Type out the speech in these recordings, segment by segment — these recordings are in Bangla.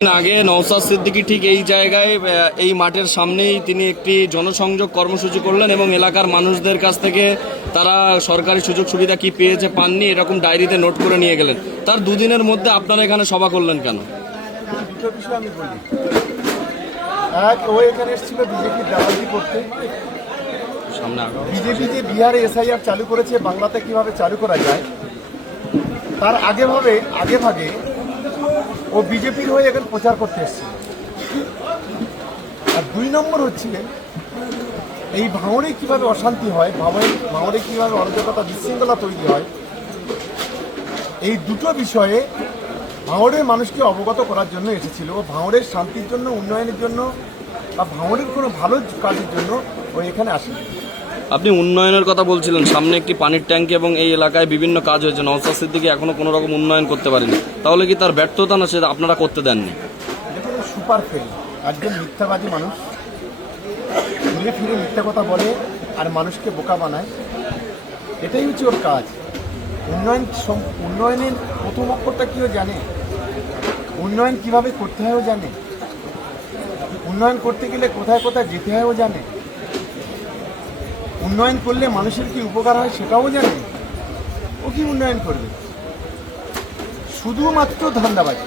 আগে নওসাদ সিদ্দিকী ঠিক এই জায়গায় এই মাঠের সামনেই তিনি একটি জনসংযোগ কর্মসূচি করলেন এবং এলাকার মানুষদের কাছ থেকে তারা সরকারি সুযোগ সুবিধা কি পেয়েছে পাননি এরকম ডায়েরিতে নোট করে নিয়ে গেলেন। তার দুদিনের মধ্যে আপনারা এখানে সভা করলেন কেন? এক ও এখানে এসেছিল বিজেপির দালালি করতে। সামনে বিজেপি যে বিহারে এসআইআর চালু করেছে বাংলাতে কীভাবে চালু করা যায় তার আগে ভাবে আগে ভাগে ও বিজেপির হয়ে এখন প্রচার করতে এসছে। আর দুই নম্বর হচ্ছে, এই ভাঙড়ে কীভাবে অশান্তি হয় ভাঙড়ে ভাঙড়ে কীভাবে অরাজকতা বিশৃঙ্খলা তৈরি হয়, এই দুটো বিষয়ে ভাঙড়ের মানুষকে অবগত করার জন্য এসেছিল। ও ভাঙড়ের শান্তির জন্য, উন্নয়নের জন্য বা ভাঙড়ের কোনো ভালো কাজের জন্য ও এখানে আসেনি। আপনি উন্নয়নের কথা বলছিলেন। সামনে একটি পানির ট্যাঙ্কি এবং এই এলাকায় বিভিন্ন কাজ হয়েছে। নওসাদ সিদ্দিকী এখনও কোনো রকম উন্নয়ন করতে পারেনি। তাহলে কি তার ব্যর্থতা না সেটা আপনারা করতে দেননি? Super fail. একজন মিথ্যাবাদী মানুষ ঘুরে ফিরে মিথ্যা কথা বলে আর মানুষকে বোকা বানায়, এটাই হচ্ছে ওর কাজ। উন্নয়ন উন্নয়নের প্রথম অক্ষরটা কিও জানে? উন্নয়ন কীভাবে করতে হয় ও জানে? উন্নয়ন করতে গেলে কোথায় কোথায় যেতে হয় ও জানে? উন্নয়ন করলে মানুষের কি উপকার হয় সেটাও জানে? ও কি উন্নয়ন করবে? শুধুমাত্র ধান্দাবাজি।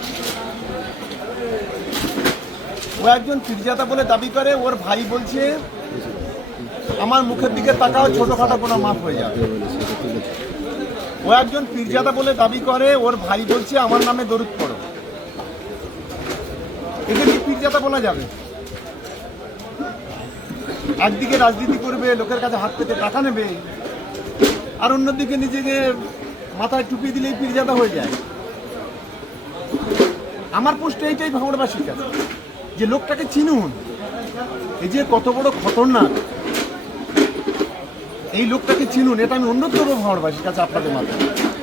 ও একজন পীরজাদা বলে দাবি করে, ওর ভাই বলছে, আমার মুখের দিকে তাকাও, ছোটখাটো কোনো মাপ হয়ে যাবে। ও একজন পীরজাদা বলে দাবি করে, ওর ভাই বলছে, আমার নামে দরুদ পড়ো। একে কি পীরজাদা বলা যাবে? একদিকে রাজনীতি করবে লোকের কাছে হাত পেতে টাকা নেবে আর অন্যদিকে নিজেকে মাথায় টুপি দিলেই পীরজাদা হয়ে যায়। আমার পোস্ট এইটাই ভাঙড়বাসীর কাছে যে লোকটাকে চিনুন। এই যে কত বড় খতরনাক এই লোকটাকে চিনুন এটা আমি উন্নত করব ভাঙড়বাসীর কাছে আপনাদের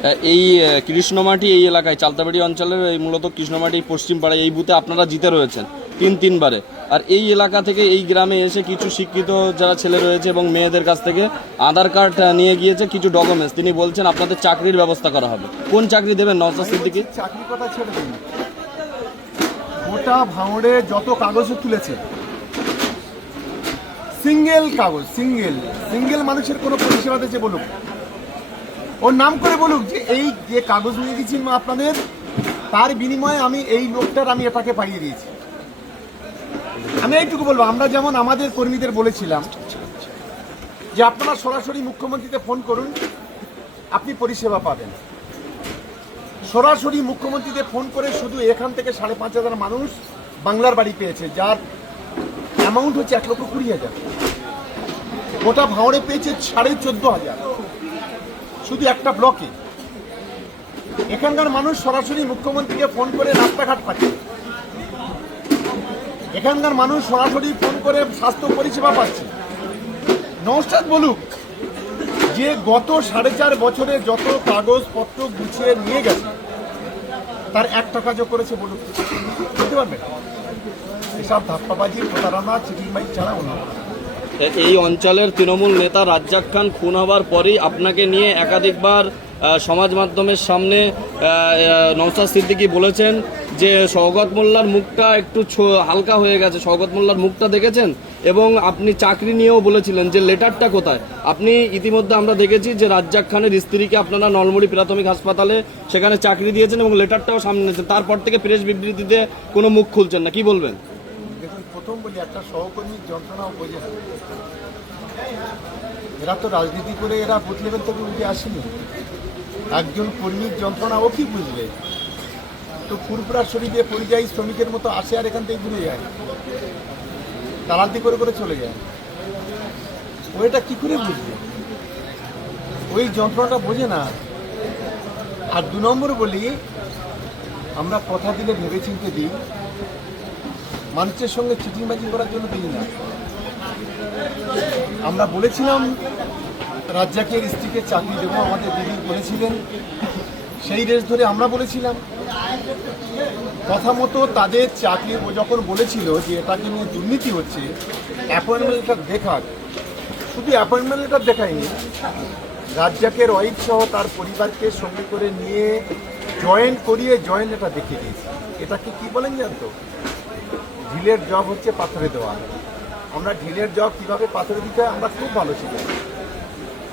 আহ, এই কৃষ্ণমাটি এই এলাকায় চালতাবাড়ি অঞ্চলের এই মূলত কৃষ্ণমাটি পশ্চিম পাড়ায় এই বুথে আপনারা জিতে রয়েছেন। তিন তিনবারে। আর এই এলাকা থেকে এই গ্রামে এসে কিছু শিক্ষিত যারা ছেলে রয়েছে এবং মেয়েদের কাছ থেকে আধার কার্ড নিয়ে গিয়েছে কিছু ডকুমেন্টস তিনি বলছেন, আপনাদের চাকরির ব্যবস্থা করা হবে। কোন চাকরি দেবেন নওসাদ সিদ্দিকি? চাকরি কথা ছেড়ে দিন। গোটা ভাঙড়ে যত কাগজ তুলেছে সিঙ্গেল কাগজ সিঙ্গেল সিঙ্গেল মানুষের কোনো পরিষেবা দিয়েছে বলুক। ওর নাম করে বলুক যে এই যে কাগজ নিয়ে মা আপনাদের, তার বিনিময়ে আমি এই লোকটার আমি এটাকে পাইয়ে দিয়েছি। আমি এইটুকু বলব, আমরা যেমন আমাদের কর্মীদের বলেছিলাম যে আপনারা সরাসরি মুখ্যমন্ত্রীতে ফোন করুন, আপনি পরিষেবা পাবেন। সরাসরি মুখ্যমন্ত্রীকে ফোন করে শুধু এখান থেকে সাড়ে পাঁচ হাজার মানুষ বাংলার বাড়ি পেয়েছে, যার অ্যামাউন্ট হচ্ছে এক লক্ষ কুড়ি হাজার। গোটা ভাঁড়ে পেয়েছে সাড়ে চোদ্দ হাজার। শুধু একটা ব্লকে এখানকার মানুষ সরাসরি মুখ্যমন্ত্রীকে ফোন করে রাস্তাঘাট পাচ্ছে এখানকার মানুষ সরাসরি ফোন করে স্বাস্থ্য পরিষেবা পাচ্ছে। নমস্কার বলুক, যে গত সাড়ে চার বছরে যত কাগজপত্র গুছিয়ে নিয়ে গেছে, তার একটা কাজও করেছে বলুক। বুঝতে পারবেন? এসব ধাপ্পাবাজি, প্রতারণা চিটিংবাই ছাড়া অন্য এই অঞ্চলের তৃণমূল নেতা রাজ্জাক খান খুন হওয়ার পরেই আপনাকে নিয়ে একাধিকবার সমাজ মাধ্যমের সামনে নওসাদ সিদ্দিকী বলেছেন যে শওকত মোল্লার মুখটা একটু হালকা হয়ে গেছে। শওকত মোল্লার মুখটা দেখেছেন? এবং আপনি চাকরি নিয়েও বলেছিলেন যে লেটারটা কোথায়? আপনি ইতিমধ্যে আমরা দেখেছি যে রাজ্জাক খানের স্ত্রীকে আপনারা নলমুড়ি প্রাথমিক হাসপাতালে সেখানে চাকরি দিয়েছেন এবং লেটারটাও সামনে তারপর থেকে প্রেস বিবৃতিতে কোনো মুখ খুলছেন না। কি বলবেন? প্রথম বলি, একটা যন্ত্রণাও বোঝে এরা তো রাজনীতি করে এরা বুথ লেভেল থেকে উঠে আসেনি। একজন কর্মীর যন্ত্রণা ও কি বুঝবে? তো ফুরফুরা শরীরে পরিযায়ী শ্রমিকের মতো আসে আর এখান থেকে ঘুরে যায়। দালালতি করে করে চলে যায়। ও এটা কি করে বুঝবে? ওই যন্ত্রণাটা বোঝে না। আর দু নম্বর বলি, আমরা কথা দিলে ভেবে চিনতে দিই, মানুষের সঙ্গে চিটিংবাজি করার জন্য দিই না। আমরা বলেছিলাম, রাজ্জাকের স্ত্রীকে চাকরি দেবো, আমাদের দিদি বলেছিলেন, সেই রেস ধরে আমরা বলেছিলাম। কথা মতো তাদের চাকরি যখন বলেছিল যে এটাকে নিয়ে দুর্নীতি হচ্ছে অ্যাপয়েন্টমেন্ট লেটার দেখাক। শুধু অ্যাপয়েন্টমেন্ট লেটার দেখায়নি, রাজ্জাকের ওয়াইফ সহ তার পরিবারকে সঙ্গে করে নিয়ে জয়েন করিয়ে জয়েন লেটার দেখিয়ে দিয়েছে। এটাকে কি বলেন জানতো? ঢিলের জব হচ্ছে পাথরে দেওয়া। আমরা ঢিলের জব কীভাবে পাথরে দিতে হয়, আমরা খুব ভালো শিখি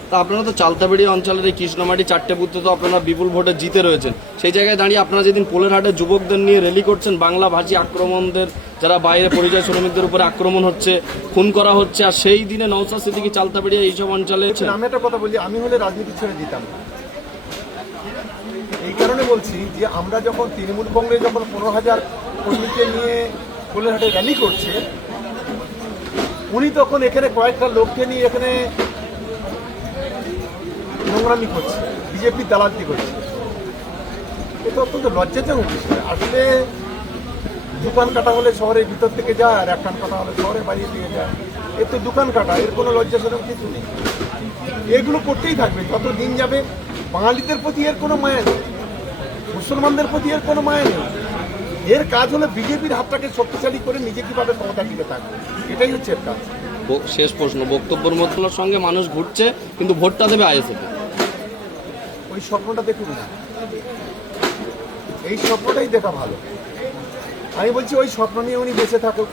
তা আপনারা তো চালতাবেড়ি অঞ্চলের এই কৃষ্ণমাটি চারটে বুথে তো আপনারা বিপুল ভোটে জিতে রয়েছেন। সেই জায়গায় দাঁড়িয়ে আপনারা যেদিন পোলেরহাটে যুবকদের নিয়ে র্যালি করছেন বাংলা ভাষী আক্রমণদের যারা বাইরে পরিযায়ী শ্রমিকদের উপরে আক্রমণ হচ্ছে খুন করা হচ্ছে আর সেই দিনে নৌসা সিদ্দিকি চালতাবেড়িয়া এইসব অঞ্চলে আমি একটা কথা বলি আমি হলে রাজনীতি ছেড়ে দিতাম। এই কারণে বলছি যে আমরা যখন তৃণমূল কংগ্রেস যখন পনেরো হাজার কর্মীকে নিয়ে কোলেরহাটে র্যালি করছে উনি তখন এখানে কয়েকটা লোককে নিয়ে এখানে নোংরামি করছে বিজেপির দালালতি করছে। এটা অত্যন্ত লজ্জাজনক বিষয়। আসলে দোকান কাটা হলে শহরের ভিতর থেকে যায় আর একখান কাটা হলে শহরের বাইরে থেকে যায়। এর তো দোকান কাটা, এর কোনো লজ্জা সেরকম কিছু নেই। এগুলো করতেই থাকবে, যত দিন যাবে বাঙালিদের প্রতি এর কোনো মায়া নেই, মুসলমানদের প্রতি এর কোনো মায়া নেই। এর কাজ হলো বিজেপির হাতটাকে শক্তিশালী করে নিজে কীভাবে ক্ষমতা টিকে থাকবে, এটাই হচ্ছে এর কাজ। শেষ প্রশ্ন, বক্তব্যের মধ্যে সঙ্গে মানুষ ঘুরছে, কিন্তু ভোটটা দেবে আইএসএফে। ওই স্বপ্নটা দেখুন না। এই স্বপ্নটাই দেখা ভালো। আমি বলছি, ওই স্বপ্ন নিয়ে উনি বেঁচে থাকুক।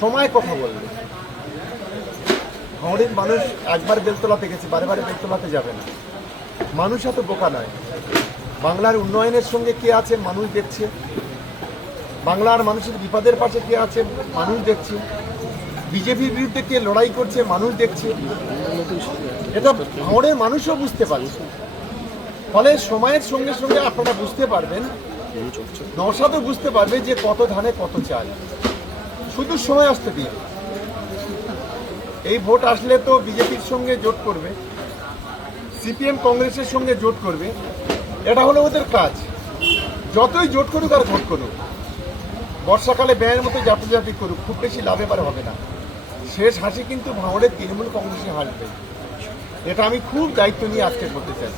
সময় কথা বলবে। আমাদের মানুষ একবার বেলতলাতে গেছে, বারে বারে বেলতলাতে যাবে না। মানুষ এত বোকা নয়। বাংলার উন্নয়নের সঙ্গে কে আছে, মানুষ দেখছে। বাংলার মানুষের বিপদের পাশে কে আছে, মানুষ দেখছে। বিজেপির বিরুদ্ধে কে লড়াই করছে, মানুষ দেখছে। এটা ভাঙড়ের মানুষও বুঝতে পারছে ফলে সময়ের সঙ্গে সঙ্গে আপনারা বুঝতে পারবেন নশাদও বুঝতে পারবে যে কত ধানে কত চাল। শুধু সময় আসতে দিন এই ভোট আসলে তো বিজেপির সঙ্গে জোট করবে, সিপিএম কংগ্রেসের সঙ্গে জোট করবে। এটা হলো ওদের কাজ। যতই জোট করুক আর ভোট করুক, বর্ষাকালে ব্যয়ের মতো জাপি করুক, খুব বেশি লাভ এবার হবে না। শেষ হাসি কিন্তু ভাঙড়ের তৃণমূল কংগ্রেসে হাসবে এটা আমি খুব দায়িত্ব নিয়ে আজকে করতে চাই